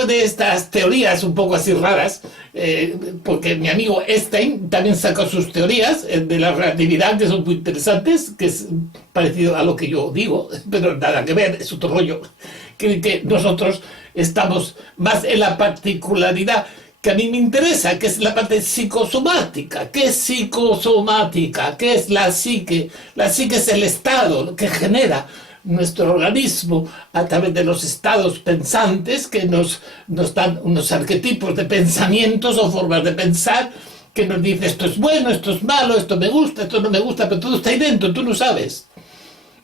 después de estas teorías un poco así raras, porque mi amigo Einstein también sacó sus teorías de la relatividad, que son muy interesantes, que es parecido a lo que yo digo, pero nada que ver, es otro rollo, que nosotros estamos más en la particularidad que a mí me interesa, que es la parte psicosomática. ¿Qué es psicosomática? ¿Qué es la psique? La psique es el estado que genera nuestro organismo a través de los estados pensantes que nos dan unos arquetipos de pensamientos o formas de pensar que nos dice esto es bueno, esto es malo, esto me gusta, esto no me gusta, pero todo está ahí dentro, tú no sabes.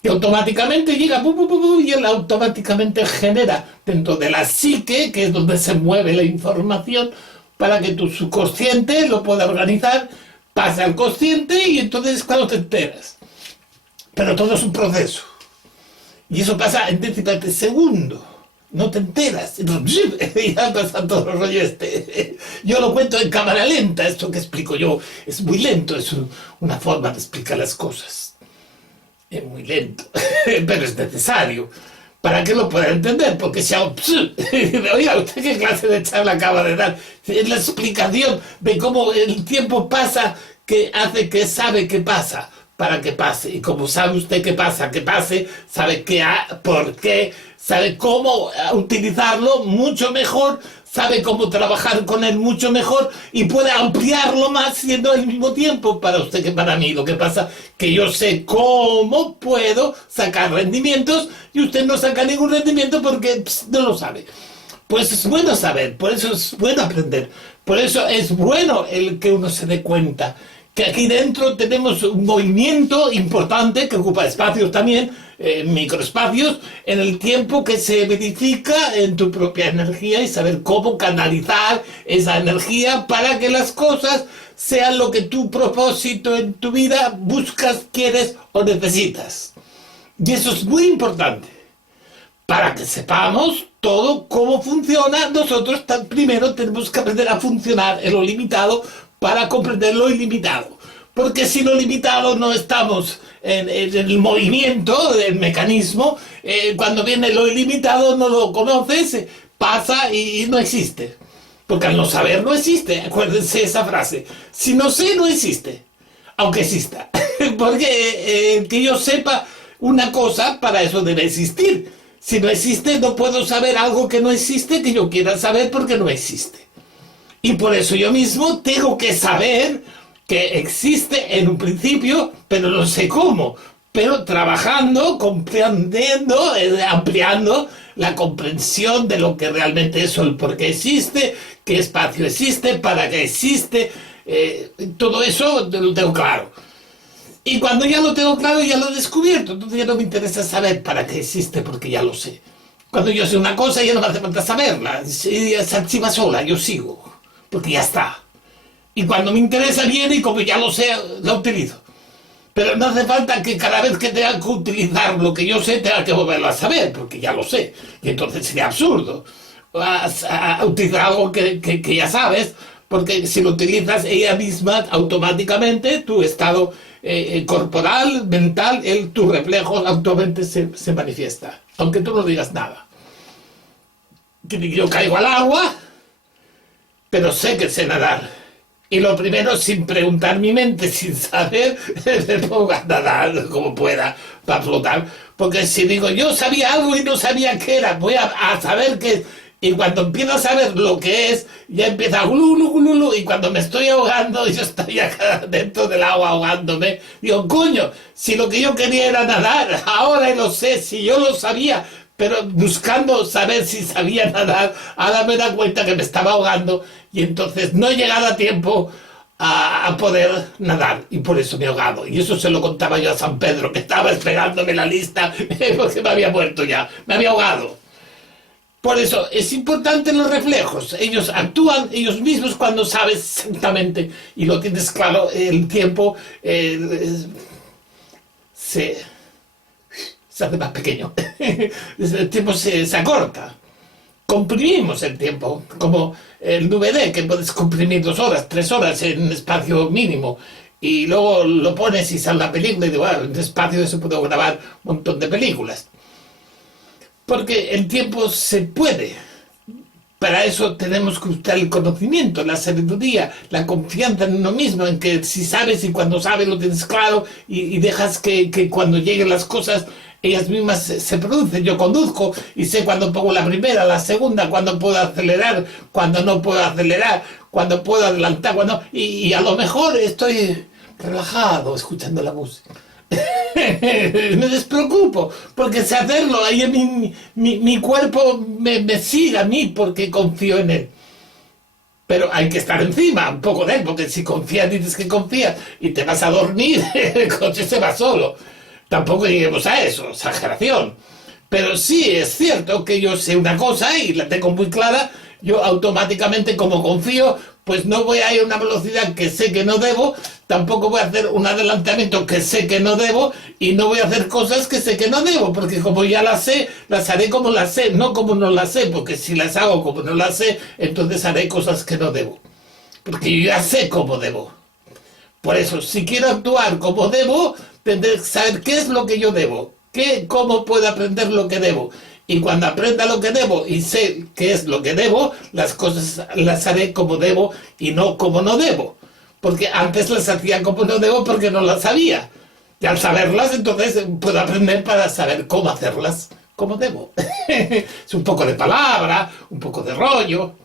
Y automáticamente llega y él automáticamente genera dentro de la psique, que es donde se mueve la información, para que tu subconsciente lo pueda organizar, pasa al consciente y entonces es cuando te enteras. Pero todo es un proceso. Y eso pasa en décimas de segundo. No te enteras. Y ya pasa todo el rollo este. Yo lo cuento en cámara lenta, esto que explico yo. Es muy lento, es una forma de explicar las cosas. Es muy lento, pero es necesario para que lo pueda entender, porque si oiga, ¿usted qué clase de charla acaba de dar? Es la explicación de cómo el tiempo pasa, que hace que sabe que pasa, para que pase, y como sabe usted que pasa, que pase, sabe qué, por qué, sabe cómo utilizarlo mucho mejor, sabe cómo trabajar con él mucho mejor y puede ampliarlo más siendo al mismo tiempo para usted que para mí. Lo que pasa que yo sé cómo puedo sacar rendimientos y usted no saca ningún rendimiento porque no lo sabe. Pues es bueno saber, por eso es bueno aprender, por eso es bueno el que uno se dé cuenta que aquí dentro tenemos un movimiento importante que ocupa espacios también, microespacios, en el tiempo que se verifica en tu propia energía y saber cómo canalizar esa energía para que las cosas sean lo que tu propósito en tu vida buscas, quieres o necesitas. Y eso es muy importante. Para que sepamos todo cómo funciona, nosotros primero tenemos que aprender a funcionar en lo limitado para comprender lo ilimitado. Porque si lo limitado no estamos en el movimiento del mecanismo, cuando viene lo ilimitado no lo conoces, pasa y no existe. Porque al no saber no existe. Acuérdense esa frase. Si no sé, no existe. Aunque exista. Porque que yo sepa una cosa, para eso debe existir. Si no existe, no puedo saber algo que no existe que yo quiera saber porque no existe. Y por eso yo mismo tengo que saber que existe en un principio, pero no sé cómo. Pero trabajando, comprendiendo, ampliando la comprensión de lo que realmente es el por qué existe, qué espacio existe, para qué existe. Todo eso lo tengo claro. Y cuando ya lo tengo claro, ya lo he descubierto. Entonces ya no me interesa saber para qué existe, porque ya lo sé. Cuando yo sé una cosa, ya no me hace falta saberla. Se archiva sola, yo sigo. Porque ya está. Y cuando me interesa viene y como ya lo sé, lo utilizo. Pero no hace falta que cada vez que tenga que utilizar lo que yo sé, tenga que volverlo a saber, porque ya lo sé. Y entonces sería absurdo a utilizar algo que ya sabes, porque si lo utilizas ella misma, automáticamente tu estado corporal, mental, tu reflejo automáticamente se manifiesta, aunque tú no digas nada. Yo caigo al agua, pero sé que sé nadar. Y lo primero, sin preguntar mi mente, sin saber, me pongo a nadar como pueda para flotar. Porque si digo, yo sabía algo y no sabía qué era, voy a saber qué es. Y cuando empiezo a saber lo que es, ya empieza a glulu, glulu, y cuando me estoy ahogando, yo estoy acá dentro del agua ahogándome. Digo, coño, si lo que yo quería era nadar, ahora lo sé, si yo lo sabía, pero buscando saber si sabía nadar, ahora me da cuenta que me estaba ahogando y entonces no he llegado a tiempo a poder nadar y por eso me he ahogado. Y eso se lo contaba yo a San Pedro, que estaba esperándome la lista porque me había muerto ya, me había ahogado. Por eso es importante los reflejos. Ellos actúan ellos mismos cuando sabes exactamente y lo tienes claro, el tiempo se hace más pequeño. El tiempo se acorta. Comprimimos el tiempo, como el DVD, que puedes comprimir 2 horas, 3 horas en un espacio mínimo. Y luego lo pones y sale la película y digo, bueno, en este espacio se puede grabar un montón de películas. Porque el tiempo se puede Para eso tenemos que usar el conocimiento, la sabiduría, la confianza en uno mismo, en que si sabes y cuando sabes lo tienes claro y dejas que cuando lleguen las cosas ellas mismas se producen. Yo conduzco y sé cuándo pongo la primera, la segunda, cuándo puedo acelerar, cuándo no puedo acelerar, cuándo puedo adelantar, cuando y a lo mejor estoy relajado escuchando la música. Me despreocupo, porque sé hacerlo, ahí mi cuerpo me sigue a mí porque confío en él. Pero hay que estar encima un poco de él, porque si confías, dices que confías y te vas a dormir, el coche se va solo. Tampoco lleguemos a eso, exageración. Pero sí es cierto que yo sé una cosa y la tengo muy clara, yo automáticamente como confío, pues no voy a ir a una velocidad que sé que no debo, tampoco voy a hacer un adelantamiento que sé que no debo y no voy a hacer cosas que sé que no debo, porque como ya las sé, las haré como las sé, no como no las sé, porque si las hago como no las sé, entonces haré cosas que no debo, porque yo ya sé cómo debo. Por eso, si quiero actuar como debo, tendré que saber qué es lo que yo debo, cómo puedo aprender lo que debo. Y cuando aprenda lo que debo y sé qué es lo que debo, las cosas las haré como debo y no como no debo. Porque antes las hacía como no debo porque no las sabía. Y al saberlas, entonces puedo aprender para saber cómo hacerlas como debo. Es un poco de palabra, un poco de rollo,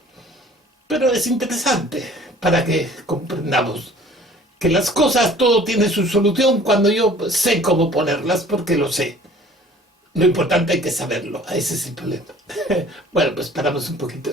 pero es interesante para que comprendamos que las cosas, todo tiene su solución cuando yo sé cómo ponerlas, porque lo sé. Lo importante hay que saberlo, ese es el problema. Bueno, pues paramos un poquito.